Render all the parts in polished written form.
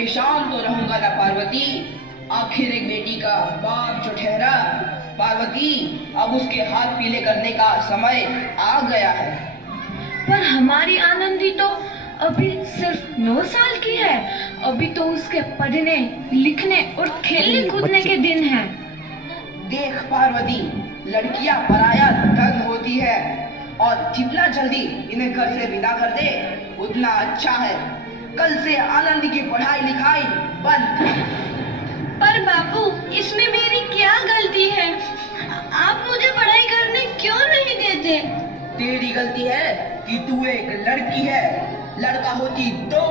परेशान तो रहूंगा ना पार्वती। आखिर एक बेटी का बाप जो ठहरा। पार्वती, अब उसके हाथ पीले करने का समय आ गया है। पर हमारी आनंदी तो अभी सिर्फ 9 साल की है। अभी तो उसके पढ़ने, लिखने और खेलने कूदने के दिन हैं। देख पार्वती, लड़कियां पराया धन होती है और जितना जल्दी इन्हें घर से विदा कर दे उतना अच्छा है। कल से आनंदी की पढ़ाई लिखाई बंद। पर बापू, इसमें मेरी क्या गलती है? आप मुझे पढ़ाई करने क्यों नहीं देते? तेरी गलती है कि तू एक लड़की है। लड़का होती तो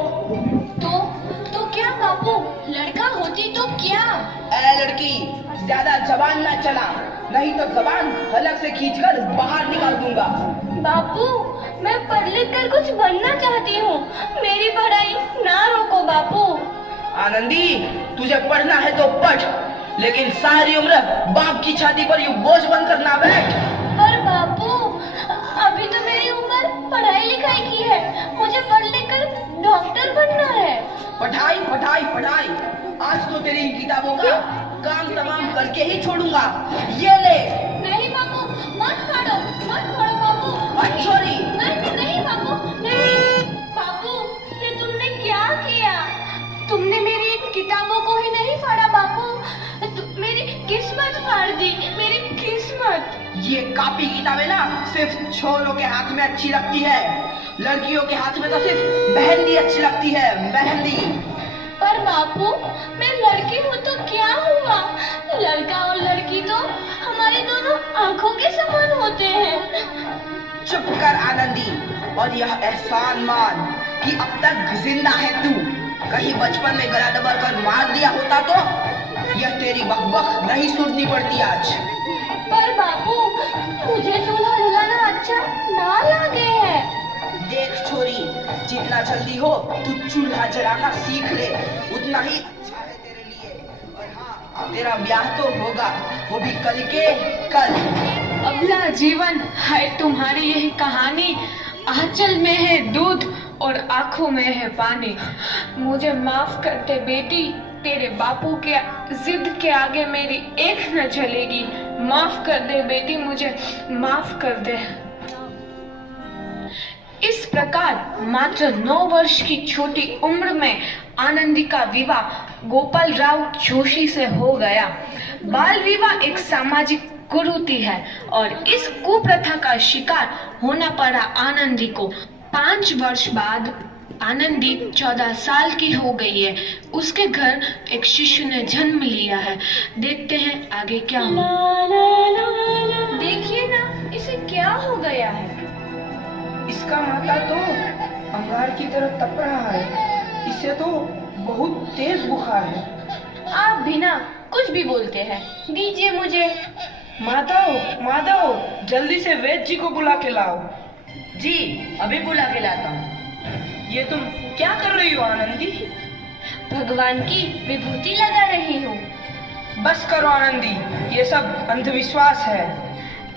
क्या बापू? लड़का होती तो क्या? ए लड़की, ज्यादा जबान ना चला, नहीं तो जबान हलक से खींचकर बाहर निकाल दूंगा। बापू, मैं पढ़ लिख कर कुछ बनना चाहती हूँ। मेरी पढ़ाई ना रोको बापू। आनंदी, तुझे पढ़ना है तो पढ़, लेकिन सारी उम्र बाप की छाती पर यूं बोझ बनकर ना बैठ। पर बापू, अभी तो मेरी उम्र पढ़ाई लिखाई की है। मुझे पढ़ लिख कर डॉक्टर बनना है। पढ़ाई पढ़ाई पढ़ाई, आज तो तेरी इन किताबों का काम तमाम करके ही छोड़ूंगा। ये ले। नहीं बापू, मत फाड़ो बापू। मत छोड़ी। नहीं बापू, नहीं। बापू, ये तुमने क्या किया? तुमने मेरी इन किताबों को ही नहीं फाड़ा बापू, मेरी किस्मत फाड़ दी, मेरी किस्मत। ये कॉपी किताबें ना सिर्फ छोरों के हाथ में अच्छी लगती है, लड़कियों के हाथ में तो सिर्फ मेहंदी अच्छी लगती है, मेहंदी। पर बापू, मैं लड़की हूँ तो क्या हुआ? लड़का और लड़की तो हमारे दोनों आंखों के समान होते हैं। चुप कर आनंदी, और यह एहसान मान कि अब तक जिंदा है तू। कहीं बचपन में गला दबा कर मार दिया होता तो यह तेरी बकबक नहीं सुननी पड़ती आज। पर बापू, मुझे चूल्हा जलाना अच्छा ना लगे है। देख छोरी, जितना जल्दी हो तू चूल्हा जलाना सीख ले, उतना ही अच्छा है तेरे लिए। और हाँ, तेरा ब्याह तो होगा, वो भी कल के कल। अबला जीवन है तुम्हारी यही कहानी। आंचल में है दूध और आंखों में है पानी। मुझे माफ कर दे बेटी, तेरे बापू के जिद के आगे मेरी एक न चलेगी। माफ कर दे बेटी, मुझे माफ कर दे। इस प्रकार मात्र 9 वर्ष की छोटी उम्र में आनंदी का विवाह गोपाल राव जोशी से हो गया। बाल विवाह एक सामाजिक कुरीति है और इस कुप्रथा का शिकार होना पड़ा आनंदी को। 5 वर्ष बाद आनंदी 14 साल की हो गई है। उसके घर एक शिशु ने जन्म लिया है। देखते हैं आगे क्या हो। देखिए ना, इसे क्या हो गया है? इसका माथा तो अंगार की तरह तप रहा है। इसे तो बहुत तेज बुखार है। आप बिना कुछ भी बोलते हैं, दीजिए मुझे। माधव, जल्दी से वैद्य जी को बुला के लाओ। जी, अभी बुला के लाता हूँ। ये तुम क्या कर रही हो आनंदी? भगवान की विभूति लगा रही हूँ। बस करो आनंदी, ये सब अंधविश्वास है।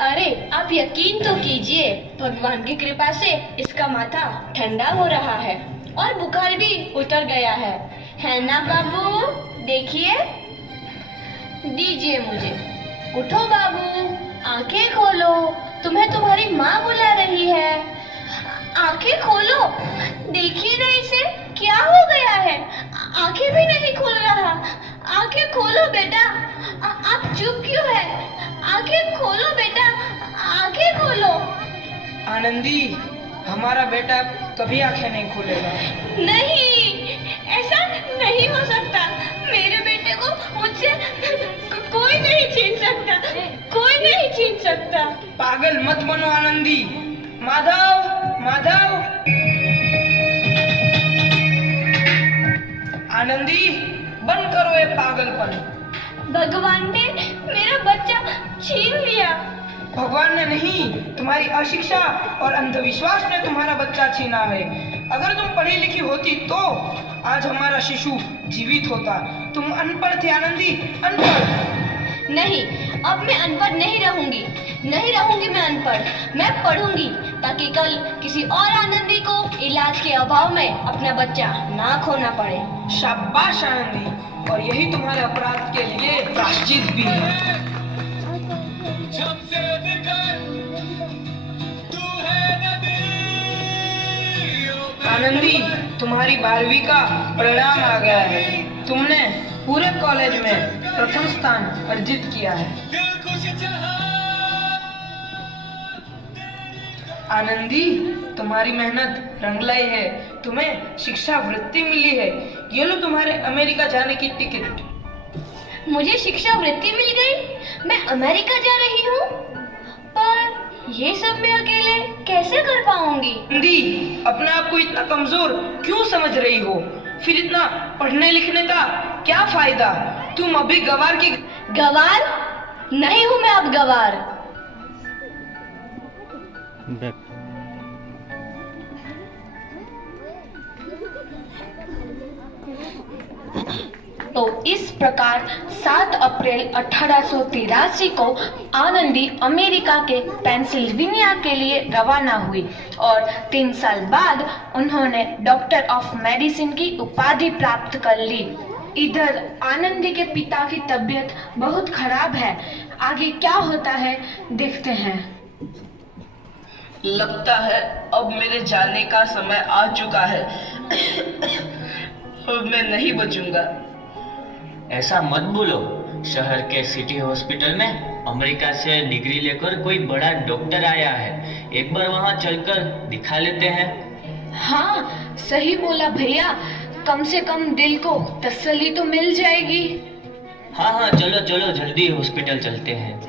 अरे आप यकीन तो कीजिए, भगवान की कृपा से इसका माथा ठंडा हो रहा है और बुखार भी उतर गया है ना बाबू? देखिए, दीजिए मुझे। उठो बाबू, आंखें खोलो, तुम्हें तुम्हारी माँ बुला रही है। आंखें खोलो, देखिए ना इसे क्या हो गया है। आंखें भी नहीं खोल रहा। आंखें खोलो बेटा। आप चुप क्यों है? आंखें खोलो बेटा, आंखें खोलो। आनंदी, हमारा बेटा कभी आंखें नहीं खोलेगा। नहीं, ऐसा नहीं हो सकता। मेरे बेटे को मुझसे कोई नहीं छीन सकता, कोई नहीं छीन सकता। पागल मत बनो आनंदी। माधव, आनंदी, बंद करो ये पागलपन। भगवान ने मेरा बच्चा छीन लिया। भगवान ने नहीं, तुम्हारी अशिक्षा और अंधविश्वास ने तुम्हारा बच्चा छीना है। अगर तुम पढ़ी लिखी होती तो आज हमारा शिशु जीवित होता। तुम अनपढ़ थे आनंदी, अनपढ़। नहीं, अब मैं अनपढ़ नहीं रहूंगी मैं अनपढ़। मैं पढ़ूंगी, ताकि कल किसी और आनंदी को इलाज के अभाव में अपना बच्चा ना खोना पड़े। शाबाश आनंदी, और यही तुम्हारे अपराध के लिए प्रायश्चित भी है। आनंदी, तुम्हारी 12वीं का परिणाम आ गया है। तुमने पूरे कॉलेज में प्रथम स्थान अर्जित किया है। आनंदी, तुम्हारी मेहनत रंग लाई है। तुम्हें शिक्षा वृत्ति मिली है। ये लो तुम्हारे अमेरिका जाने की टिकट। मुझे शिक्षा वृत्ति मिल गई, मैं अमेरिका जा रही हूँ। पर ये सब मैं अकेले कैसे कर पाऊंगी? आनंदी, अपने आप को इतना कमजोर क्यों समझ रही हो? फिर इतना पढ़ने लिखने का क्या फायदा? तुम अभी गवार की गवार नहीं हूँ मैं अब गवार। तो इस प्रकार 7 अप्रैल 1883 को आनंदी अमेरिका के पेंसिल्वेनिया के लिए रवाना हुई और 3 साल बाद उन्होंने डॉक्टर ऑफ मेडिसिन की उपाधि प्राप्त कर ली। इधर आनंदी के पिता की तबीयत बहुत खराब है। आगे क्या होता है देखते हैं। लगता है अब मेरे जाने का समय आ चुका है। अब मैं नहीं बचूंगा। ऐसा मत बोलो। शहर के सिटी हॉस्पिटल में अमेरिका से डिग्री लेकर कोई बड़ा डॉक्टर आया है। एक बार वहां चलकर दिखा लेते हैं। हाँ, सही बोला भैया। कम से कम दिल को तसल्ली तो मिल जाएगी। हाँ हाँ, चलो चलो जल्दी हॉस्पिटल चलते हैं।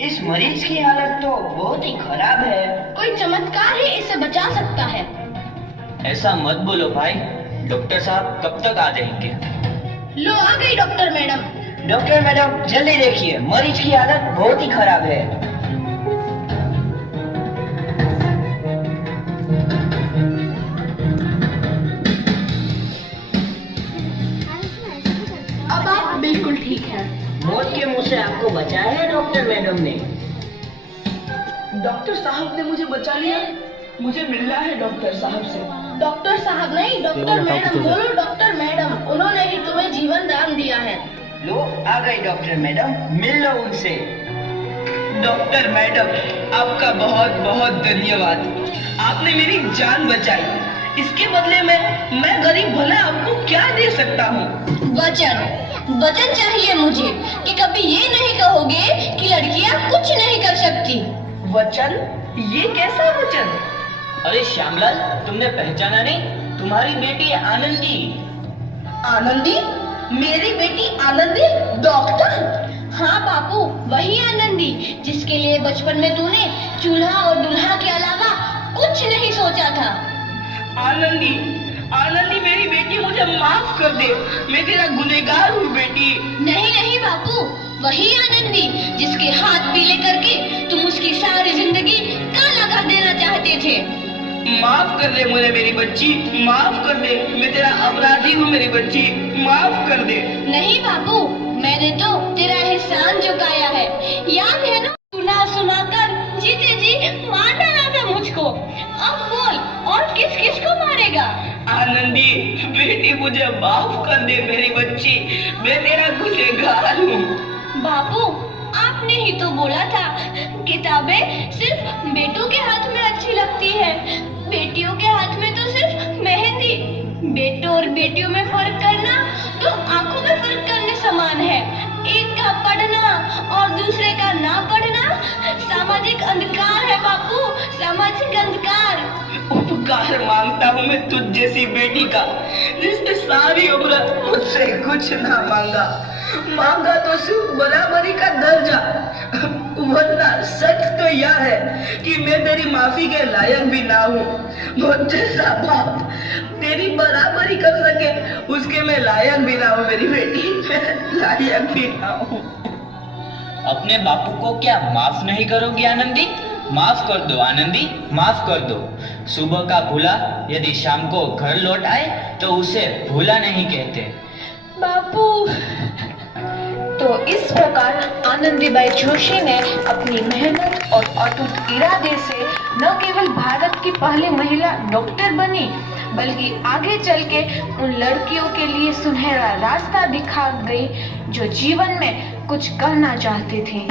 इस मरीज की हालत तो बहुत ही खराब है। कोई चमत्कार ही इसे बचा सकता है। ऐसा मत बोलो भाई। डॉक्टर साहब कब तक आ जाएंगे? लो आ गई डॉक्टर मैडम। डॉक्टर मैडम जल्दी देखिए, मरीज की हालत बहुत ही खराब है। अब आप बिल्कुल ठीक हैं। मौत के मुंह से आपको बचाया है डॉक्टर मैडम ने। डॉक्टर साहब ने मुझे बचा लिया। मुझे मिलना है डॉक्टर साहब से। डॉक्टर साहब नहीं, डॉक्टर मैडम बोलो। डॉक्टर मैडम, उन्होंने ही तुम्हें जीवन दान दिया है। लो आ गई डॉक्टर मैडम, मिल लो उनसे। डॉक्टर मैडम, आपका बहुत बहुत धन्यवाद। आपने मेरी जान बचाई। इसके बदले में मैं गरीब भला आपको क्या दे सकता हूँ? वचन चाहिए मुझे कि कभी ये नहीं कहोगे कि लड़कियां कुछ नहीं कर सकती। वचन? ये कैसा वचन? अरे श्यामलाल, तुमने पहचाना नहीं? तुम्हारी बेटी आनंदी। आनंदी? मेरी बेटी आनंदी डॉक्टर? हाँ बापू, वही आनंदी जिसके लिए बचपन में तूने चूल्हा और दूल्हा के अलावा कुछ नहीं सोचा था। आनंदी, आनंदी मेरी बेटी, मुझे माफ कर दे। मैं तेरा गुनहगार हूँ बेटी। नहीं नहीं बापू, वही आनंदी जिसके हाथ पीले करके तुम उसकी सारी जिंदगी काला कर देना चाहते थे। माफ कर दे मुझे मेरी बच्ची, माफ कर दे। मैं तेरा अपराधी हूँ मेरी बच्ची, माफ कर दे। नहीं बापू, मैंने तो तेरा एहसान चुकाया है। याद है ना, सुना सुनाकर जीते जी मार डाला था मुझको। अब बोल, और किस किस को मारेगा? आनंदी बेटी, मुझे माफ कर दे मेरी बच्ची। मैं तेरा गुनहगार हूँ। बापू, आपने ही तो बोला था किताबें सिर्फ बेटों के हाथ में अच्छी लगती है, बेटियों के हाथ में तो सिर्फ मेहंदी। बेटों और बेटियों में फर्क करना तो आंखों में फर्क करने समान है। एक का पढ़ना और दूसरे का ना पढ़ना सामाजिक अंधकार है बापू, सामाजिक अंधकार। उपकार मांगता हूँ मैं तुझ जैसी बेटी का, जिसने सारी उम्र मुझसे कुछ ना मांगा तो सिर्फ बराबरी का दर्जा। वरना सच तो यह है कि मैं तेरी माफी के लायक भी ना हूँ। मुझ जैसा बाप तेरी बराबरी कर सके उसके मैं लायक भी ना हूँ मेरी बेटी, मैं लायक भी ना हूँ। अपने बापू को क्या माफ नहीं करोगी आनंदी? माफ कर दो आनंदी, माफ कर दो। सुबह का भूला यदि शाम को घर लौट आए तो उसे भूला नहीं कहते। बापू, तो इस प्रकार आनंदीबाई जोशी ने अपनी मेहनत और अटूट इरादे से न केवल भारत की पहली महिला डॉक्टर बनी, बल्कि आगे चल के उन लड़कियों के लिए सुनहरा रास्ता दिखा गई जो जीवन में कुछ करना चाहती थी।